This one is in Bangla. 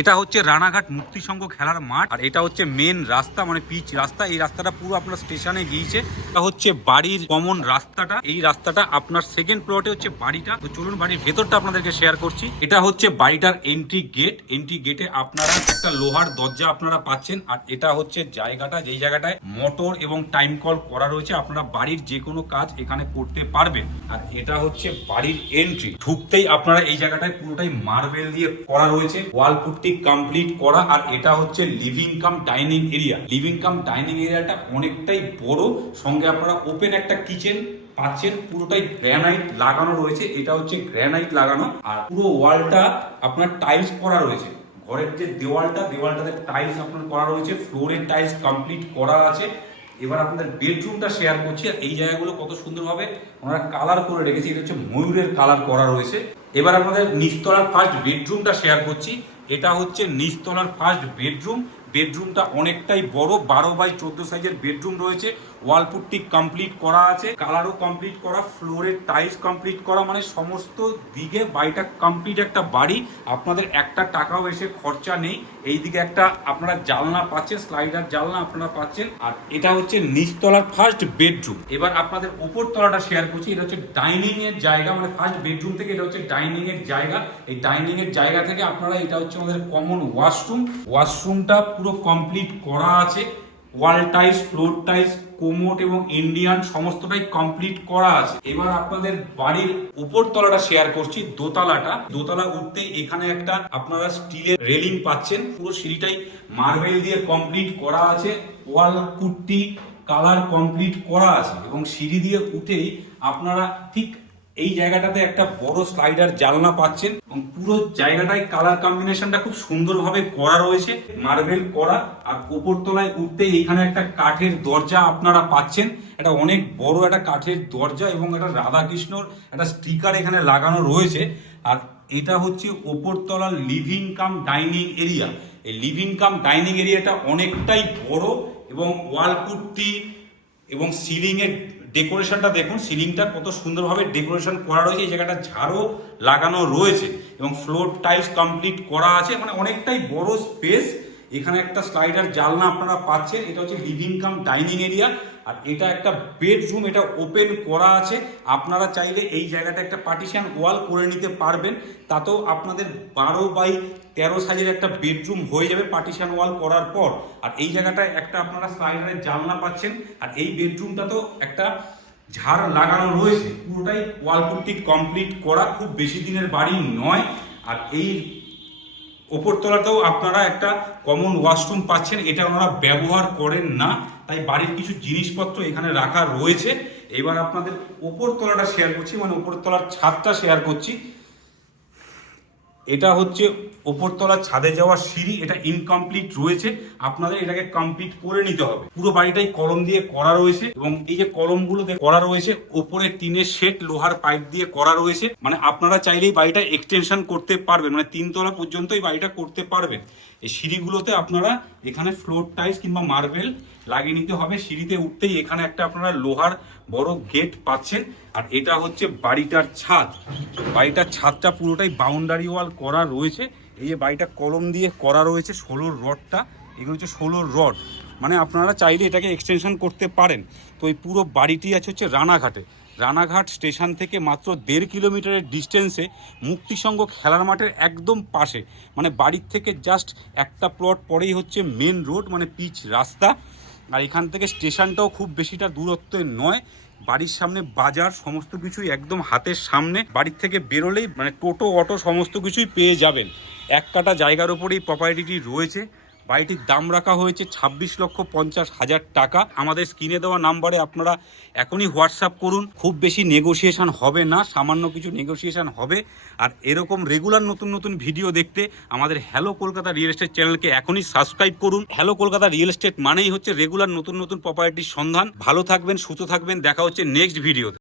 এটা হচ্ছে রানাঘাট মুক্তি সংঘ খেলার মাঠ, আর এটা হচ্ছে মেন রাস্তা, মানে পিচ রাস্তা। এই রাস্তাটা পুরো আপনার স্টেশনে গিয়েছে। এটা হচ্ছে বাড়ির কমন রাস্তাটা। এই রাস্তাটা আপনার সেকেন্ড প্লটে হচ্ছে বাড়িটা। তো চলুন বাড়ির ভেতরটা আপনাদেরকে শেয়ার করছি। এটা হচ্ছে বাড়িটার এন্ট্রি গেট। এন্ট্রি গেটে আপনারা একটা লোহার দরজা আপনারা পাচ্ছেন। আর এটা হচ্ছে জায়গাটা, যেই জায়গাটায় মোটর এবং টাইম কল করা রয়েছে। আপনারা বাড়ির যে কোনো কাজ এখানে করতে পারবেন। আর এটা হচ্ছে বাড়ির এন্ট্রি। ঢুকতেই আপনারা এই জায়গাটায় পুরোটাই মার্বেল দিয়ে করা রয়েছে, ওয়াল পুট্টি কমপ্লিট করা। আর এটা হচ্ছে living cum dining area. Living cum dining এরিয়াটা অনেকটাই বড়, সঙ্গে আপনারা ওপেন একটা কিচেন পাচ্ছেন। পুরোটাই গ্রানাইট লাগানো রয়েছে। এটা হচ্ছে গ্রানাইট লাগানো, আর পুরো ওয়ালটা আপনার টাইলস করা রয়েছে। ঘরের যে দেওয়ালটাতে টাইলস আপনার করা রয়েছে, ফ্লোরের টাইলস কমপ্লিট করা আছে। এবার আপনাদের বেডরুমটা শেয়ার করছি। আর এই জায়গাগুলো কত সুন্দরভাবে ওনারা কালার করে রেখেছে। এটা হচ্ছে ময়ূরের কালার করা রয়েছে। এবার আপনাদের নিচতলার ফার্স্ট বেডরুমটা শেয়ার করছি। এটা হচ্ছে নিচতলার ফার্স্ট বেডরুম। বেডরুমটা অনেকটাই বড়, 12x14 সাইজের বেডরুম রয়েছে। ওয়াল পুট্টি কমপ্লিট করা আছে, কালারও কমপ্লিট করা, ফ্লোরের টাইলস কমপ্লিট করা, মানে সমস্ত দিকে বাড়িটা কমপ্লিট একটা বাড়ি। আপনাদের একটা টাকাও এসে খরচা নেই। এইদিকে একটা আপনারা জানলা পাচ্ছেন, স্লাইডার জানলা আপনারা পাচ্ছেন। আর এটা হচ্ছে নিচতলার ফার্স্ট বেডরুম। এবার আপনাদের উপর তলাটা শেয়ার করছি। এটা হচ্ছে ডাইনিং এর জায়গা, মানে ফার্স্ট বেডরুম থেকে এটা হচ্ছে ডাইনিং এর জায়গা। এই ডাইনিং এর জায়গা থেকে আপনারা, এটা হচ্ছে আমাদের কমন ওয়াশরুম। ওয়াশরুমটা পুরো কমপ্লিট করা আছে, wall tiles, floor tiles, commode এবং ইন্ডিয়ান সমস্তটাই কমপ্লিট করা আছে। এবার আপনাদের বাড়ির উপর তলাটা শেয়ার করছি, দোতলাটা। দোতলা উঠতে এখানে একটা আপনারা স্টিলের রেলিং পাচ্ছেন। পুরো সিঁড়িটাই মার্বেল দিয়ে কমপ্লিট করা আছে, ওয়াল পুট্টি কালার কমপ্লিট করা আছে। এবং সিঁড়ি দিয়ে উঠেই আপনারা ঠিক এই জায়গাটাতে একটা বড় স্লাইডার জানলা পাচ্ছেন। এবং পুরো জায়গাটায় কালার কম্বিনেশনটা খুব সুন্দরভাবে করা রয়েছে, মার্বেল করা। আর উপর তলায় উঠতে এখানে একটা কাঠের দরজা আপনারা পাচ্ছেন। এটা অনেক বড় একটা কাঠের দরজা, এবং একটা রাধাকৃষ্ণর একটা স্টিকার এখানে লাগানো রয়েছে। আর এটা হচ্ছে ওপর তলার লিভিং কাম ডাইনিং এরিয়া। এই লিভিং কাম ডাইনিং এরিয়াটা অনেকটাই বড়, এবং ওয়াল পুট্টি এবং সিলিং এর ডেকোরেশনটা দেখুন। সিলিংটা কত সুন্দরভাবে ডেকোরেশন করা রয়েছে। এই জায়গাটা ঝাড়ও লাগানো রয়েছে, এবং ফ্লোর টাইলস কমপ্লিট করা আছে। মানে অনেকটাই বড় স্পেস। এখানে একটা স্লাইডার জানলা আপনারা পাচ্ছেন। এটা হচ্ছে লিভিং কাম ডাইনিং এরিয়া। আর এটা একটা বেডরুম, এটা ওপেন করা আছে। আপনারা চাইলে এই জায়গাটা একটা পার্টিশন ওয়াল করে নিতে পারবেন। তাতেও আপনাদের 12x13 সাইজের একটা বেডরুম হয়ে যাবে পার্টিশন ওয়াল করার পর। আর এই জায়গাটায় একটা আপনারা স্লাইডারের জানলা পাচ্ছেন। আর এই বেডরুমটাতেও একটা ঝাড় লাগানো রয়েছে। পুরোটাই ওয়াল পুট্টি কমপ্লিট করা, খুব বেশি দিনের বাড়ি নয়। আর এই ওপর তলাতেও আপনারা একটা কমন ওয়াশরুম পাচ্ছেন। এটা ওনারা ব্যবহার করেন না, তাই বাড়ির কিছু জিনিসপত্র এখানে রাখা রয়েছে। এবার আপনাদের ওপর তলাটা শেয়ার করছি, মানে ওপর তলার ছাদটা শেয়ার করছি। এটা হচ্ছে ওপরতলা ছাদে যাওয়ার সিঁড়ি। এটা ইনকমপ্লিট রয়েছে, আপনাদের এটাকে কমপ্লিট করে নিতে হবে। পুরো বাড়িটাই কলম দিয়ে করা রয়েছে, এবং এই যে কলমগুলো করা রয়েছে, ওপরে টিনের শেড লোহার পাইপ দিয়ে করা রয়েছে। মানে আপনারা চাইলেই বাড়িটা এক্সটেনশন করতে পারবেন, মানে 3 তলা পর্যন্ত এই বাড়িটা করতে পারবেন। এই সিঁড়িগুলোতে আপনারা এখানে ফ্লোর টাইলস কিংবা মার্বেল লাগিয়ে নিতে হবে। সিঁড়িতে উঠতেই এখানে একটা আপনারা লোহার বড় গেট পাচ্ছেন। আর এটা হচ্ছে বাড়িটার ছাদ। বাড়িটার ছাদটা পুরোটাই বাউন্ডারি ওয়াল করা রয়েছে। এই যে বাড়িটা কলম দিয়ে করা রয়েছে, 16 রডটা, এগুলো হচ্ছে 16 রড। মানে আপনারা চাইলে এটাকে এক্সটেনশন করতে পারেন। তো এই পুরো বাড়িটি আছে হচ্ছে রানাঘাটে। রানাঘাট স্টেশন থেকে মাত্র 1.5 কিলোমিটারের ডিস্টেন্সে মুক্তিসংঘ খেলার মাঠের একদম পাশে। মানে বাড়ির থেকে জাস্ট একটা প্লট পরেই হচ্ছে মেন রোড, মানে পিচ রাস্তা। আর এখান থেকে স্টেশনটাও খুব বেশিটা দূরত্বে নয়। বাড়ির সামনে বাজার, সমস্ত কিছুই একদম হাতের সামনে। বাড়ির থেকে বেরোলেই মানে টোটো অটো সমস্ত কিছুই পেয়ে যাবেন। 1 কাঠা জায়গার উপরেই প্রপার্টিটি রয়েছে। বাড়িটির দাম রাখা হয়েছে 26,50,000 টাকা। আমাদের স্ক্রিনে দেওয়া নাম্বারে আপনারা এখনই হোয়াটসঅ্যাপ করুন। খুব বেশি নেগোসিয়েশন হবে না, সামান্য কিছু নেগোসিয়েশন হবে। আর এরকম রেগুলার নতুন নতুন ভিডিও দেখতে আমাদের হ্যালো কলকাতা রিয়েল এস্টেট চ্যানেলকে এখনই সাবস্ক্রাইব করুন। হ্যালো কলকাতা রিয়েল এস্টেট মানেই হচ্ছে রেগুলার নতুন নতুন প্রপার্টির সন্ধান। ভালো থাকবেন, সুস্থ থাকবেন, দেখা হচ্ছে নেক্সট ভিডিওতে।